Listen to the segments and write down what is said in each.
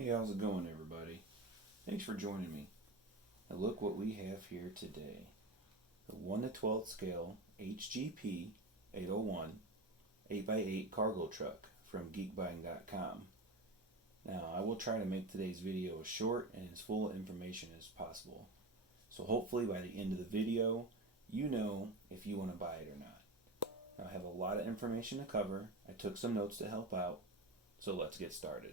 Hey, how's it going, everybody? Thanks for joining me. Now look what we have here today. The 1 to 12 scale HGP 801 8x8 cargo truck from geekbuying.com. Now, I will try to make today's video as short and as full of information as possible. So hopefully by the end of the video, you know if you want to buy it or not. Now, I have a lot of information to cover. I took some notes to help out. So let's get started.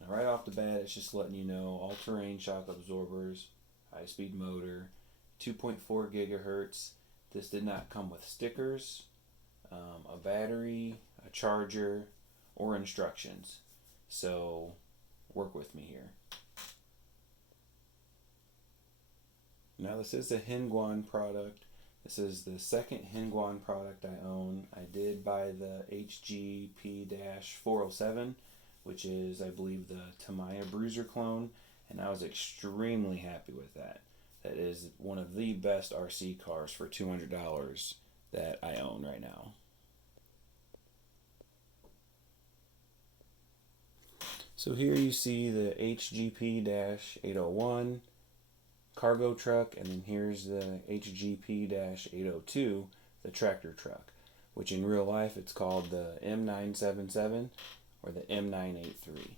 Now, right off the bat, it's just letting you know all-terrain shock absorbers, high-speed motor, 2.4 gigahertz. This did not come with stickers, a battery, a charger, or instructions. So work with me here. Now, this is a Hengguan product. This is the second Hengguan product I own. I did buy the HGP-407, which is, I believe, the Tamiya Bruiser clone, and I was extremely happy with that. That is one of the best RC cars for $200 that I own right now. So here you see the HGP-801 cargo truck, and then here's the HGP-802, the tractor truck, which in real life it's called the M977 or the M983.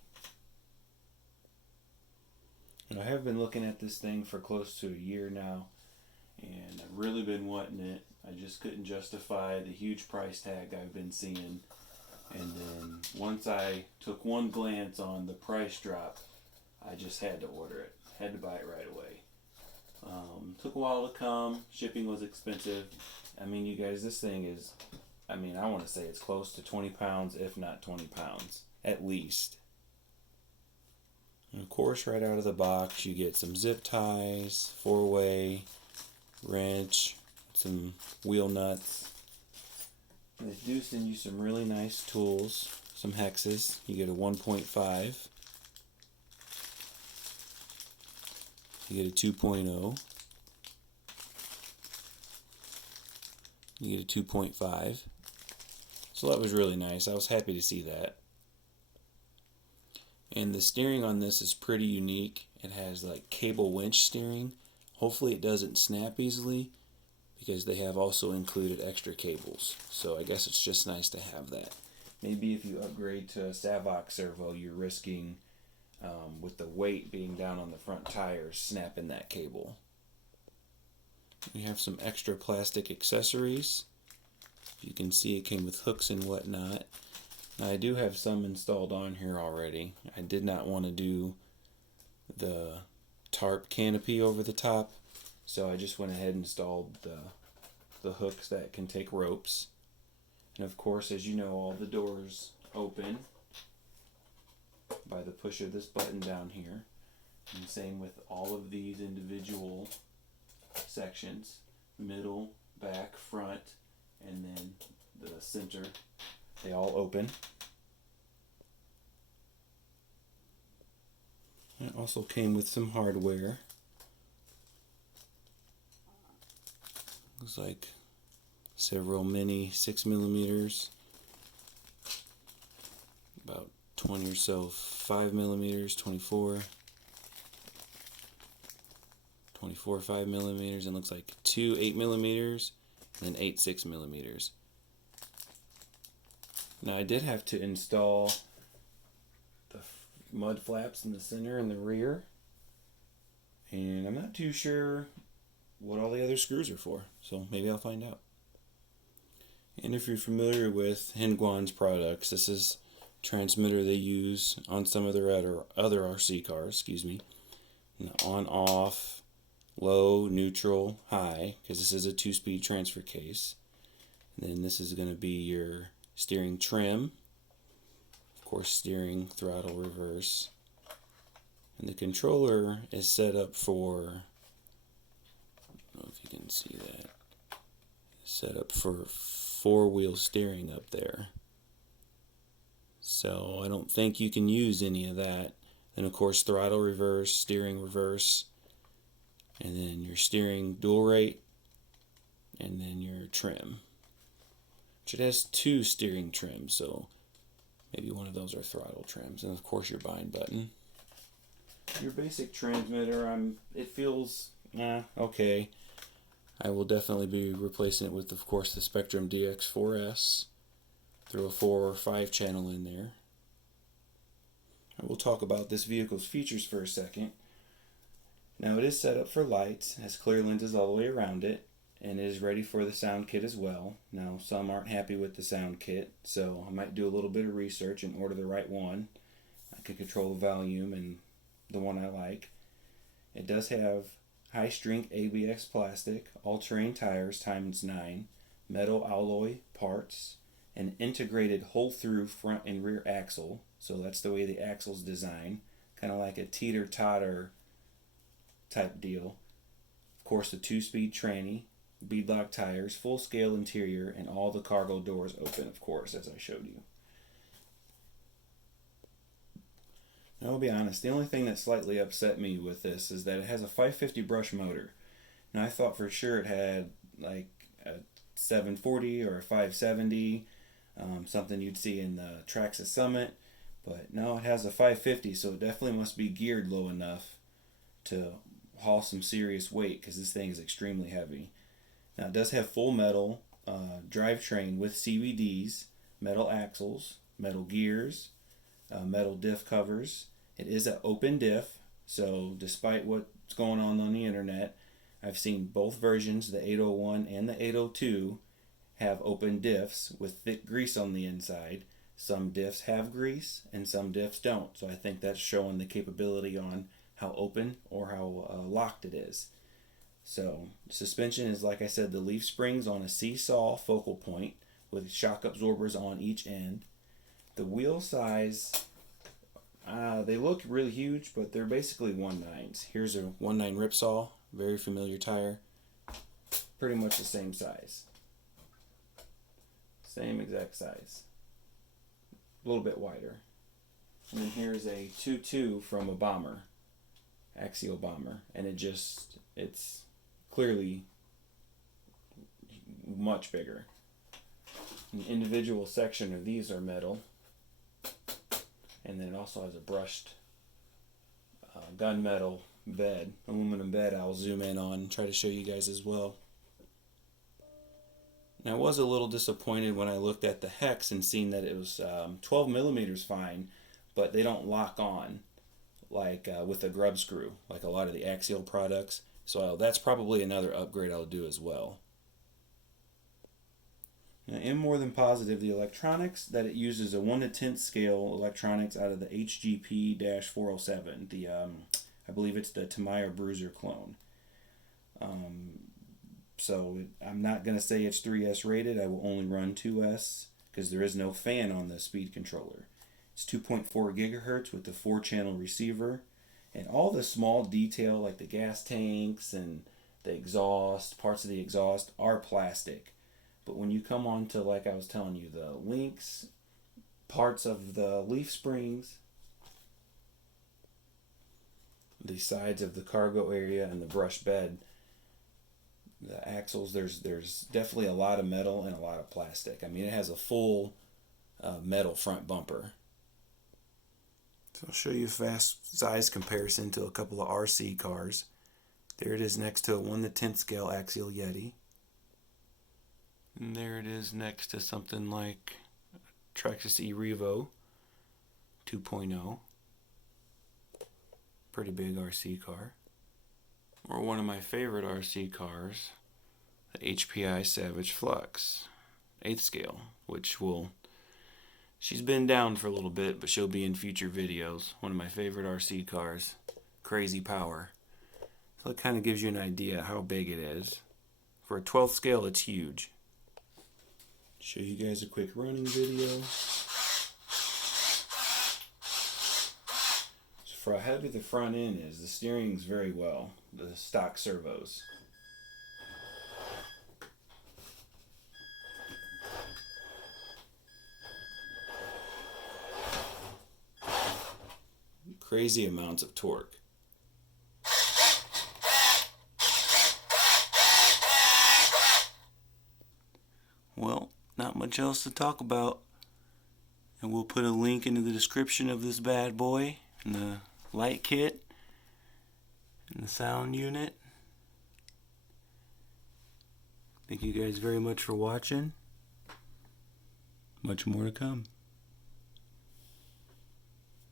And I have been looking at this thing for close to a year now, and I've really been wanting it. I just couldn't justify the huge price tag I've been seeing. And then once I took one glance on the price drop, I just had to order it. Had to buy it right away. Took a while to come. Shipping was expensive. I mean, you guys, this thing is, I want to say it's close to 20 pounds, if not 20 pounds, at least. And of course, right out of the box, you get some zip ties, 4-way, wrench, some wheel nuts. And they do send you some really nice tools, some hexes. You get a 1.5. You get a 2.0. You get a 2.5. So that was really nice. I was happy to see that. And the steering on this is pretty unique. It has like cable winch steering. Hopefully it doesn't snap easily, because they have also included extra cables. So I guess it's just nice to have that. Maybe if you upgrade to a Savox servo, you're risking, with the weight being down on the front tires, snapping that cable. We have some extra plastic accessories. You can see it came with hooks and whatnot. Now, I do have some installed on here already. I did not want to do the tarp canopy over the top, so I just went ahead and installed the hooks that can take ropes. And of course, as you know, all the doors open by the push of this button down here. And same with all of these individual sections, middle, back, front, and then the center. They all open. It also came with some hardware. Looks like several mini 6mm, about 20 or so 5mm, 24 5mm, and looks like 2 8mm, and then 8 6mm. Now, I did have to install the mud flaps in the center and the rear, and I'm not too sure what all the other screws are for, so maybe I'll find out. And if you're familiar with Hengguan's products, this is a transmitter they use on some of their other RC cars, on, off, low, neutral, high, because this is a 2-speed transfer case. And then this is going to be your steering trim, of course, steering, throttle, reverse. And the controller is set up for, I don't know if you can see that, set up for 4-wheel steering up there. So I don't think you can use any of that. And of course, throttle reverse, steering reverse, and then your steering dual rate, and then your trim. Which it has 2 steering trims, so maybe one of those are throttle trims. And of course your bind button. Your basic transmitter, it feels okay. I will definitely be replacing it with, of course, the Spectrum DX4S. Throw a 4 or 5 channel in there. I will talk about this vehicle's features for a second. Now it is set up for lights, has clear lenses all the way around it, and it is ready for the sound kit as well. Now some aren't happy with the sound kit, so I might do a little bit of research and order the right one. I can control the volume and the one I like. It does have high strength ABS plastic, all-terrain tires ×9, metal alloy parts, an integrated hole-through front and rear axle, so that's the way the axle's designed, kind of like a teeter-totter type deal. Of course, the 2-speed tranny, beadlock tires, full-scale interior, and all the cargo doors open, of course, as I showed you. Now, I'll be honest, the only thing that slightly upset me with this is that it has a 550 brush motor. Now, I thought for sure it had like a 740 or a 570, something you'd see in the Traxxas Summit, but no, it has a 550, so it definitely must be geared low enough to haul some serious weight, because this thing is extremely heavy. Now, it does have full metal drivetrain with CVDs, metal axles, metal gears, metal diff covers. It is an open diff, so despite what's going on the internet, I've seen both versions, the 801 and the 802, have open diffs with thick grease on the inside. Some diffs have grease and some diffs don't, so I think that's showing the capability on how open or how locked it is. So suspension is, like I said, the leaf springs on a seesaw focal point with shock absorbers on each end. The wheel size, they look really huge, but they're basically 1.9s. Here's a 1.9 Ripsaw, very familiar tire. Pretty much the same size. Same exact size. A little bit wider. And then here's a 2.2 from a bomber, axial bomber, and it's clearly much bigger. An individual section of these are metal, and then it also has a brushed gunmetal bed, aluminum bed. I'll zoom in on and try to show you guys as well. Now, I was a little disappointed when I looked at the hex and seen that it was 12 millimeters fine, but they don't lock on like with a grub screw, like a lot of the axial products. So that's probably another upgrade I'll do as well. Now, I am more than positive the electronics that it uses a 1/10 scale electronics out of the HGP-407. The I believe it's the Tamiya Bruiser clone. So I'm not going to say it's 3S rated. I will only run 2S because there is no fan on the speed controller. It's 2.4 gigahertz with the 4-channel receiver. And all the small detail like the gas tanks and the exhaust, parts of the exhaust are plastic. But when you come on to, like I was telling you, the links, parts of the leaf springs, the sides of the cargo area, and the brush bed, the axles, there's definitely a lot of metal and a lot of plastic. I mean, it has a full metal front bumper. So I'll show you a fast size comparison to a couple of RC cars. There it is next to a 1/10 scale axial Yeti. And there it is next to something like Traxxas E-Revo 2.0. Pretty big RC car. Or one of my favorite RC cars, the HPI Savage Flux 8th scale, which she's been down for a little bit, but she'll be in future videos. One of my favorite RC cars, crazy power. So it kind of gives you an idea how big it is. For a 12th scale, it's huge. Show you guys a quick running video. So for how heavy the front end is, the steering's very well. The stock servos. Crazy amounts of torque. Well, not much else to talk about. And we'll put a link into the description of this bad boy and the light kit. and the sound unit. Thank you guys very much for watching. Much more to come.